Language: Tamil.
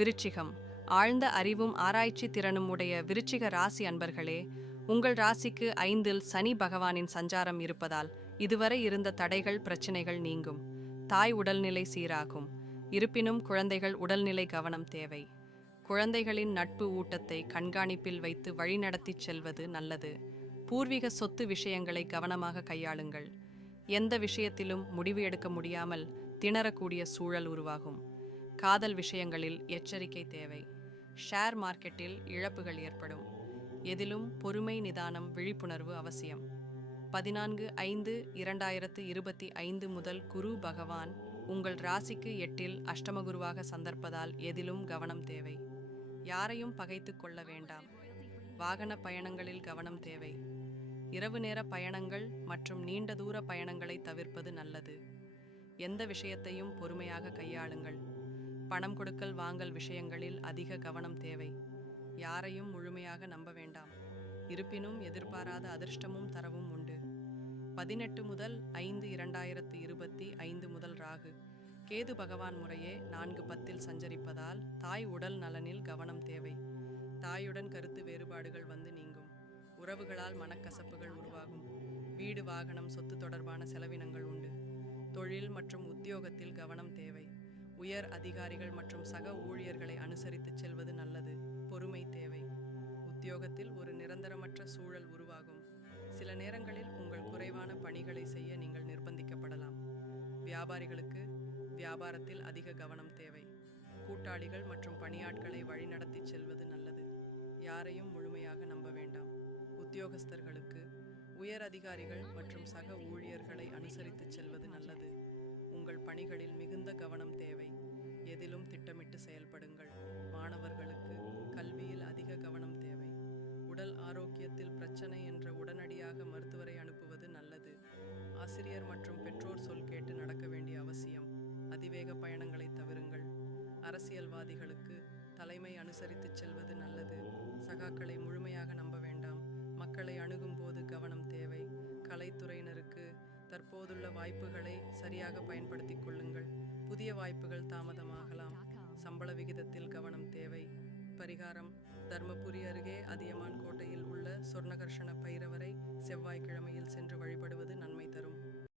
விருச்சிகம். ஆழ்ந்த அறிவும் ஆராய்ச்சி திறனும் உடைய விருச்சிக ராசி அன்பர்களே உங்கள் ராசிக்கு ஐந்தில் சனி பகவானின் சஞ்சாரம் இருப்பதால் இதுவரை இருந்த தடைகள் பிரச்சனைகள் நீங்கும். தாய் உடல்நிலை சீராகும். இருப்பினும் குழந்தைகள் உடல்நிலை கவனம் தேவை. குழந்தைகளின் நட்பு ஊட்டத்தை கண்காணிப்பில் வைத்து வழிநடத்திச் செல்வது நல்லது. பூர்வீக சொத்து விஷயங்களை கவனமாக கையாளுங்கள். எந்த விஷயத்திலும் முடிவு எடுக்க முடியாமல் திணறக்கூடிய சூழல் உருவாகும். காதல் விஷயங்களில் எச்சரிக்கை தேவை. ஷேர் மார்க்கெட்டில் இழப்புகள் ஏற்படும். எதிலும் பொறுமை நிதானம் விழிப்புணர்வு அவசியம். பதினான்கு ஐந்து இரண்டாயிரத்து இருபத்தி ஐந்து முதல் குரு பகவான் உங்கள் ராசிக்கு எட்டில் அஷ்டமகுருவாக சந்தர்ப்பதால் எதிலும் கவனம் தேவை. யாரையும் பகைத்து கொள்ள வேண்டாம். வாகன பயணங்களில் கவனம் தேவை. இரவு நேர பயணங்கள் மற்றும் நீண்ட தூர பயணங்களை தவிர்ப்பது நல்லது. எந்த விஷயத்தையும் பொறுமையாக கையாளுங்கள். பணம் கொடுக்கல் வாங்கல் விஷயங்களில் அதிக கவனம் தேவை. யாரையும் முழுமையாக நம்ப வேண்டாம். இருப்பினும் எதிர்பாராத அதிர்ஷ்டமும் தரவும் உண்டு. பதினெட்டு முதல் ஐந்து இரண்டாயிரத்து இருபத்தி ஐந்து முதல் ராகு. கேது பகவான் முறையே நான்கு பத்தில் சஞ்சரிப்பதால் தாய் உடல் நலனில் கவனம் தேவை. தாயுடன் கருத்து வேறுபாடுகள் வந்து நீங்கும். உறவுகளால் மனக்கசப்புகள் உருவாகும். வீடு வாகனம் சொத்து தொடர்பான செலவினங்கள் உண்டு. தொழில் மற்றும் உத்தியோகத்தில் கவனம் தேவை. உயர் அதிகாரிகள் மற்றும் சக ஊழியர்களை அனுசரித்துச் செல்வது நல்லது. பொறுமை தேவை. உத்தியோகத்தில் ஒரு நிரந்தரமற்ற சூழல் உருவாகும். சில நேரங்களில் உங்கள் குறைவான பணிகளை செய்ய நீங்கள் நிர்பந்திக்கப்படலாம். வியாபாரிகளுக்கு வியாபாரத்தில் அதிக கவனம் தேவை. கூட்டாளிகள் மற்றும் பணியாட்களை வழிநடத்திச் செல்வது நல்லது. யாரையும் முழுமையாக நம்ப வேண்டாம். உத்தியோகஸ்தர்களுக்கு உயர் அதிகாரிகள் மற்றும் சக ஊழியர்களை அனுசரித்துச் செல்வது பணிகளில் மிகுந்த கவனம் தேவை. எதிலும் திட்டமிட்டு செயல்படுங்கள். மாணவர்களுக்கு கல்வியில் அதிக கவனம் தேவை. உடல் ஆரோக்கியத்தில் பிரச்சனை என்ற உடனடியாக மருத்துவரை அனுப்புவது நல்லது. ஆசிரியர் மற்றும் பெற்றோர் சொல் கேட்டு நடக்க வேண்டிய அவசியம். அதிவேக பயணங்களை தவிருங்கள். அரசியல்வாதிகளுக்கு தலைமை அனுசரித்துச் செல்வது நல்லது. சகாக்களை முழுமையாக நம்ப தற்போதுள்ள வாய்ப்புகளை சரியாக பயன்படுத்திக் கொள்ளுங்கள். புதிய வாய்ப்புகள் தாமதமாகலாம். சம்பள விகிதத்தில் கவனம் தேவை. பரிகாரம் தர்மபுரி அருகே அதியமான் கோட்டையில் உள்ள சொர்ணகர்ஷண பைரவரை செவ்வாய்க்கிழமையில் சென்று வழிபடுவது